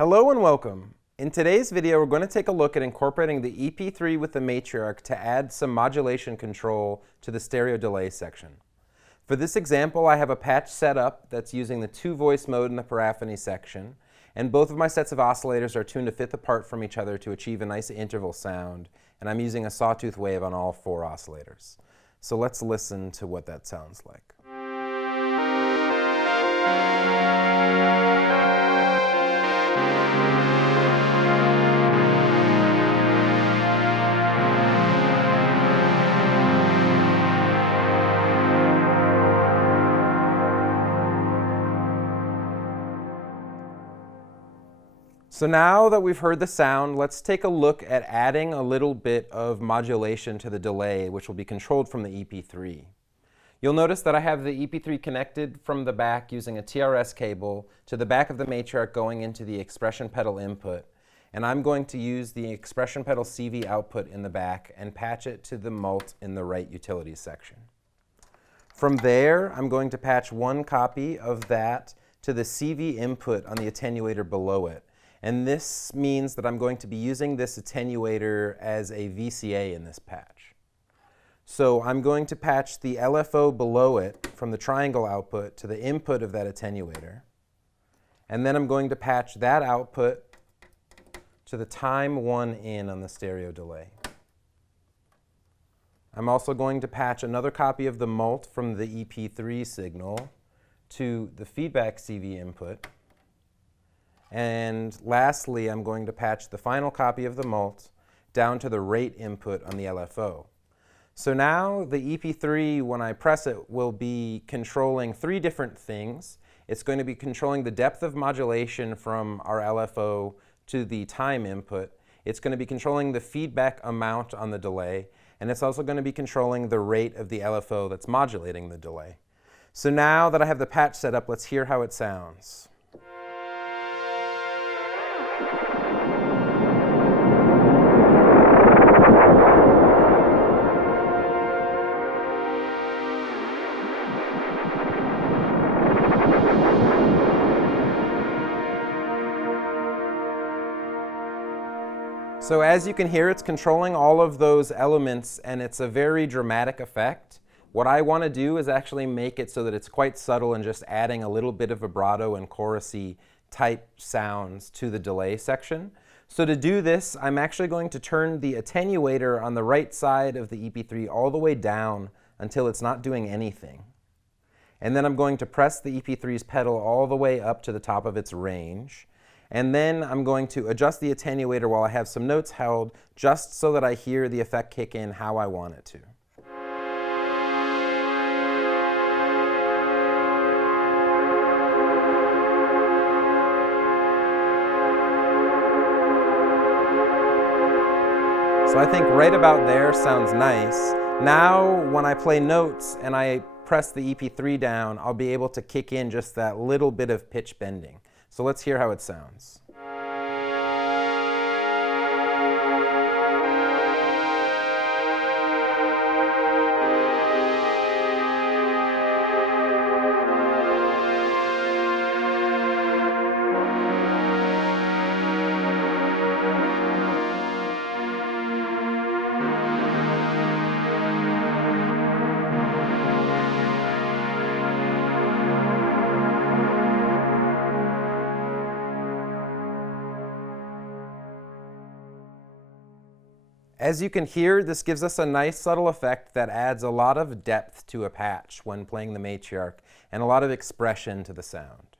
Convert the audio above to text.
Hello and welcome. In today's video, we're going to take a look at incorporating the EP-3 with the Matriarch to add some modulation control to the stereo delay section. For this example, I have a patch set up that's using the 2-voice mode in the paraphony section, and both of my sets of oscillators are tuned a fifth apart from each other to achieve a nice interval sound, and I'm using a sawtooth wave on all 4 oscillators. So let's listen to what that sounds like. So now that we've heard the sound, let's take a look at adding a little bit of modulation to the delay, which will be controlled from the EP-3. You'll notice that I have the EP-3 connected from the back using a TRS cable to the back of the Matriarch going into the expression pedal input, and I'm going to use the expression pedal CV output in the back and patch it to the mult in the right utilities section. From there, I'm going to patch one copy of that to the CV input on the attenuator below it. And this means that I'm going to be using this attenuator as a VCA in this patch. So I'm going to patch the LFO below it from the triangle output to the input of that attenuator. And then I'm going to patch that output to the time 1 in on the stereo delay. I'm also going to patch another copy of the mult from the EP-3 signal to the feedback CV input. And lastly, I'm going to patch the final copy of the mult down to the rate input on the LFO. So now the EP-3, when I press it, will be controlling 3 different things. It's going to be controlling the depth of modulation from our LFO to the time input. It's going to be controlling the feedback amount on the delay. And it's also going to be controlling the rate of the LFO that's modulating the delay. So now that I have the patch set up, let's hear how it sounds. So as you can hear, it's controlling all of those elements, and it's a very dramatic effect. What I want to do is actually make it so that it's quite subtle and just adding a little bit of vibrato and chorusy type sounds to the delay section. So to do this, I'm actually going to turn the attenuator on the right side of the EP-3 all the way down until it's not doing anything. And then I'm going to press the EP-3's pedal all the way up to the top of its range. And then I'm going to adjust the attenuator while I have some notes held, just so that I hear the effect kick in how I want it to. So I think right about there sounds nice. Now when I play notes and I press the EP-3 down, I'll be able to kick in just that little bit of pitch bending. So let's hear how it sounds. As you can hear, this gives us a nice subtle effect that adds a lot of depth to a patch when playing the Matriarch and a lot of expression to the sound.